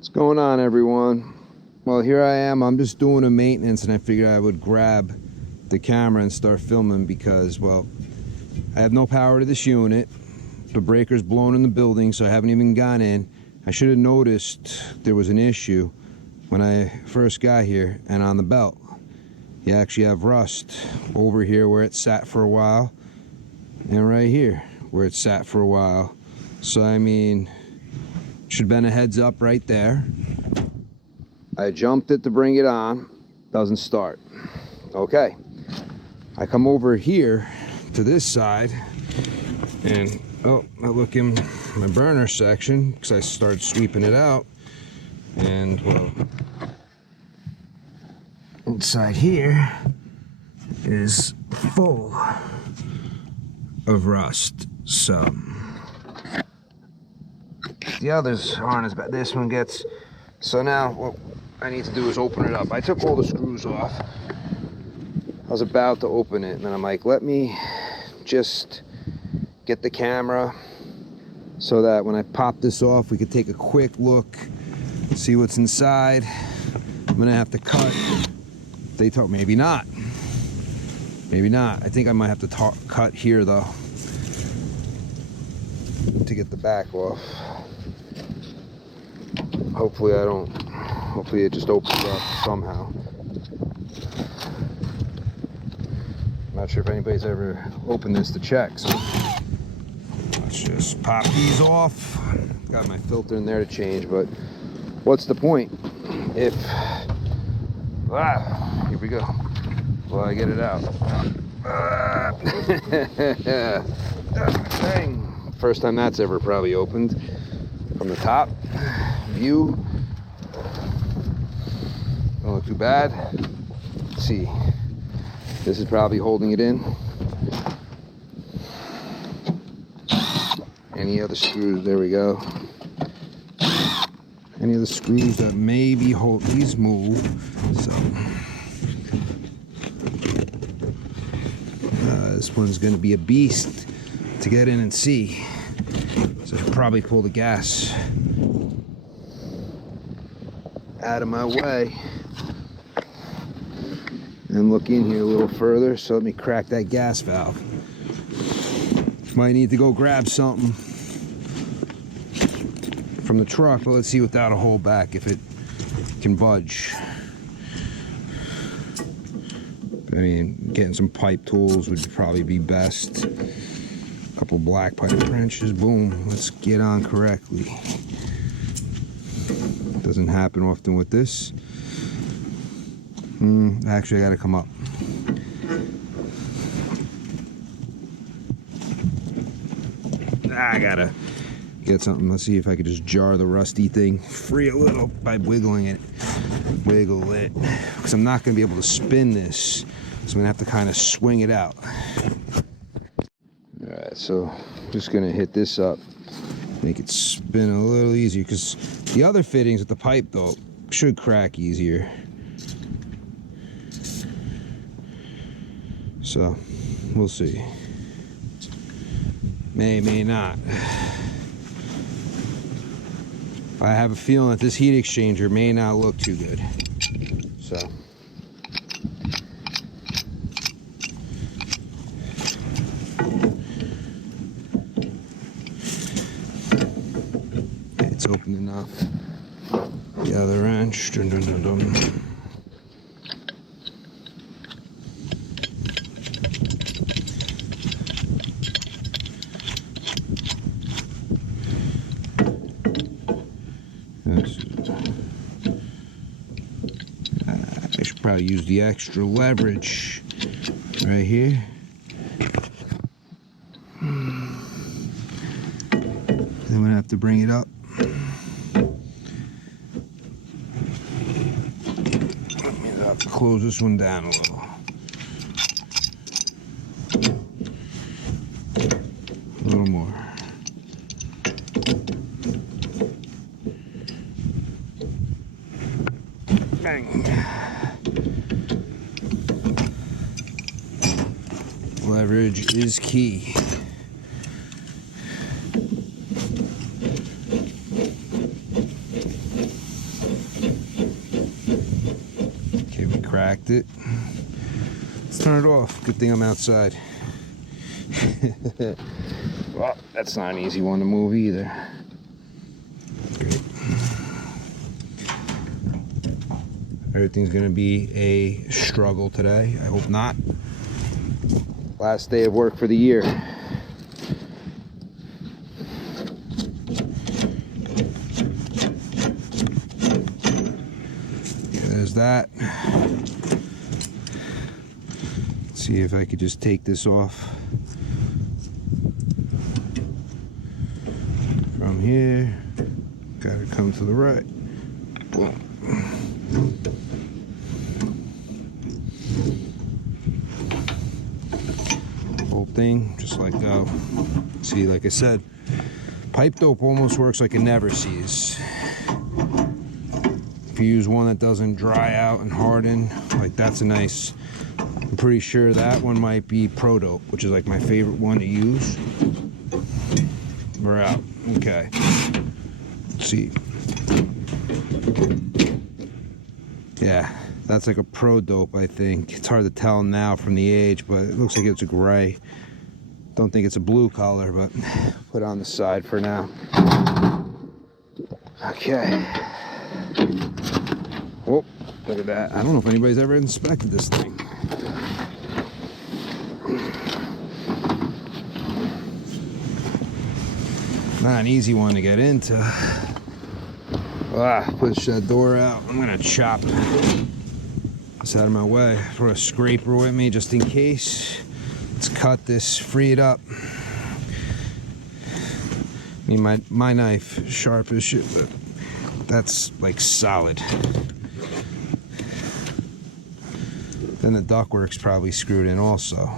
What's going on, everyone? Well, here I am. I'm just doing a maintenance, and I figured I would grab the camera and start filming because, well, I have no power to this unit. The breaker's blown in the building, so I haven't even gone in. I should have noticed there was an issue when I first got here, and on the belt you actually have rust over here where it sat for a while, and right here where it sat for a while. So I mean, should have been a heads up right there. I jumped it to bring it on, doesn't start. Okay, I come over here to this side, and oh, I look in my burner section because I started sweeping it out, and well, inside here is full of rust. So the others aren't as bad. This one gets, so now what I need to do is open it up. I took all the screws off. I was about to open it, and then I'm like, let me just get the camera so that when I pop this off, we could take a quick look, see what's inside. I'm gonna have to cut. They told maybe not. Maybe not. I think I might have to cut here though to get the back off. Hopefully I don't. Hopefully it just opens up somehow. I'm not sure if anybody's ever opened this to check. So let's just pop these off. Got my filter in there to change, but what's the point if here we go. Well, I get it out. Dang. First time that's ever probably opened from the top view. Don't look too bad. Let's see. This is probably holding it in. Any other screws? There we go. Any of the screws that maybe hold these move. So this one's going to be a beast to get in and see. So I should probably pull the gas out of my way and look in here a little further. So let me crack that gas valve. Might need to go grab something from the truck, but let's see without a hole back if it can budge. I mean, getting some pipe tools would probably be best. A couple black pipe wrenches, boom, let's get on correctly. Doesn't happen often with this. Actually, I gotta come up. I gotta get something. Let's see if I could just jar the rusty thing free a little by wiggling it. Wiggle it. Because I'm not gonna be able to spin this. So I'm gonna have to kind of swing it out. Alright, so just gonna hit this up. Make it spin a little easier, because the other fittings with the pipe though should crack easier. So we'll see. May not. I have a feeling that this heat exchanger may not look too good. So it's open enough. The other wrench. Dun, dun, dun, dun. I should probably use the extra leverage right here. Then I'm gonna have to bring it up. That means I'll have to close this one down a little. A little more. Bang. Leverage is key. cracked it. Let's turn it off. Good thing I'm outside. Well, that's not an easy one to move either. Great. Everything's gonna be a struggle today. I hope not. Last day of work for the year. There's that. Let's see if I could just take this off from here. Gotta come to the right. Boom. Whole thing, just like that. See, like I said, pipe dope almost works like a never sees. If you use one that doesn't dry out and harden, like that's a nice, I'm pretty sure that one might be Pro Dope, which is like my favorite one to use. We're out. Okay. Let's see. Yeah, that's like a Pro Dope, I think. It's hard to tell now from the age, but it looks like it's a gray. Don't think it's a blue color, but put it on the side for now. Okay. Oh, look at that. I don't know if anybody's ever inspected this thing. Not an easy one to get into. Push that door out. I'm gonna chop this out of my way. Throw a scraper with me just in case. Let's cut this, free it up. I mean, my knife, sharp as shit, but that's like solid. Then the ductwork's probably screwed in also.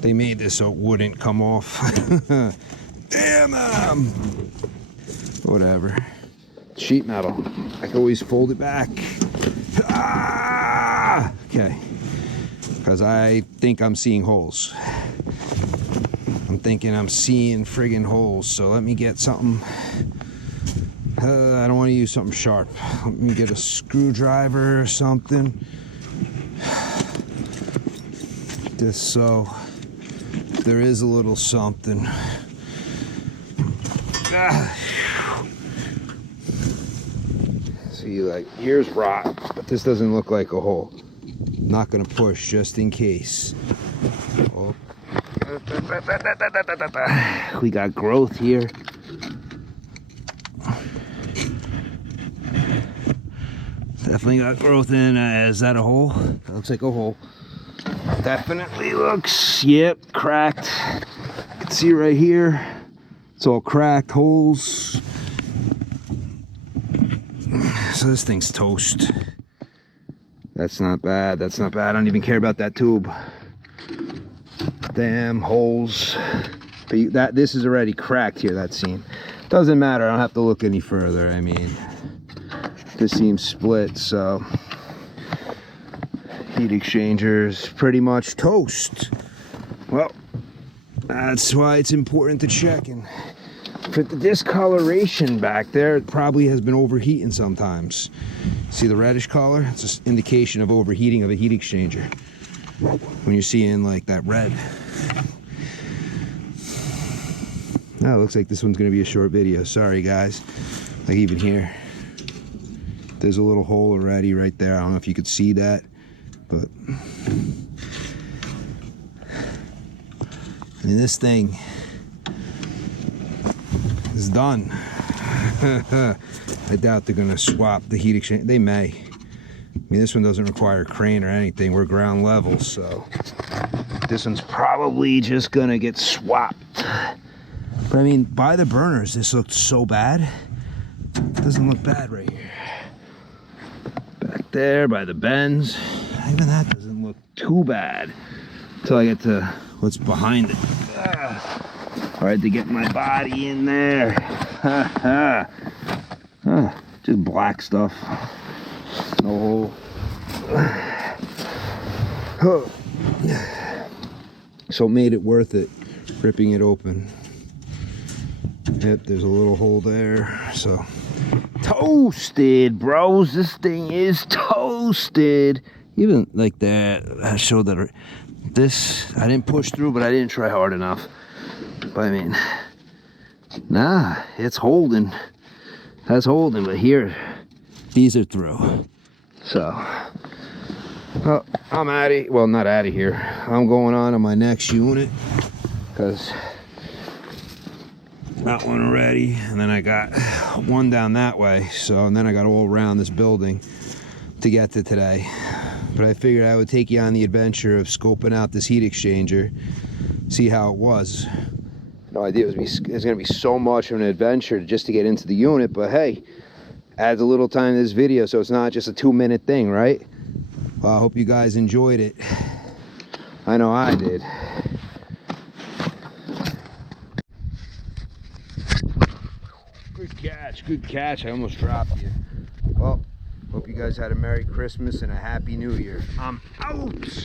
They made this so it wouldn't come off. Damn them! Whatever. Sheet metal. I can always fold it back. Ah! Okay. Because I think I'm seeing holes. I'm thinking I'm seeing friggin' holes. So let me get something. I don't want to use something sharp. Let me get a screwdriver or something. Just so there is a little something. See, like, here's rock, but this doesn't look like a hole. Not gonna push just in case. Oh. We got growth here. Definitely got growth in. Is that a hole? That looks like a hole. Definitely looks, yep, cracked. You can see right here. It's all cracked, holes. So this thing's toast. That's not bad, that's not bad. I don't even care about that tube. Damn holes. But this is already cracked here, that seam. Doesn't matter, I don't have to look any further. I mean, this seam's split, so heat exchangers pretty much toast. Well, that's why it's important to check. And for the discoloration back there, it probably has been overheating sometimes. See the reddish color? It's an indication of overheating of a heat exchanger. When you're seeing like that red. Now it looks like this one's gonna be a short video. Sorry guys. Like even here, there's a little hole already right there. I don't know if you could see that, but I mean, this thing is done. I doubt they're gonna swap the heat exchanger. They may. I mean, this one doesn't require a crane or anything. We're ground level, so this one's probably just gonna get swapped. But I mean, by the burners, this looked so bad. It doesn't look bad right here. Back there by the bends, even that doesn't look too bad until I get to what's behind it. Hard to get my body in there. Just black stuff. No hole. So it made it worth it, ripping it open. Yep, there's a little hole there. So toasted, bros. This thing is toasted. Even like that, I showed that this, I didn't push through, but I didn't try hard enough. But I mean, nah, it's holding. That's holding, but here, these are through. So, well, I'm out of, well, not out of here. I'm going on to my next unit, because that one already, and then I got one down that way. So, and then I got all around this building to get to today. But I figured I would take you on the adventure of scoping out this heat exchanger, see how it was. No idea it was going to be so much of an adventure just to get into the unit, but hey, adds a little time to this video, so it's not just a 2-minute thing, right? Well, I hope you guys enjoyed it. I know I did. Good catch. I almost dropped you. Well, hope you guys had a Merry Christmas and a Happy New Year. I'm out!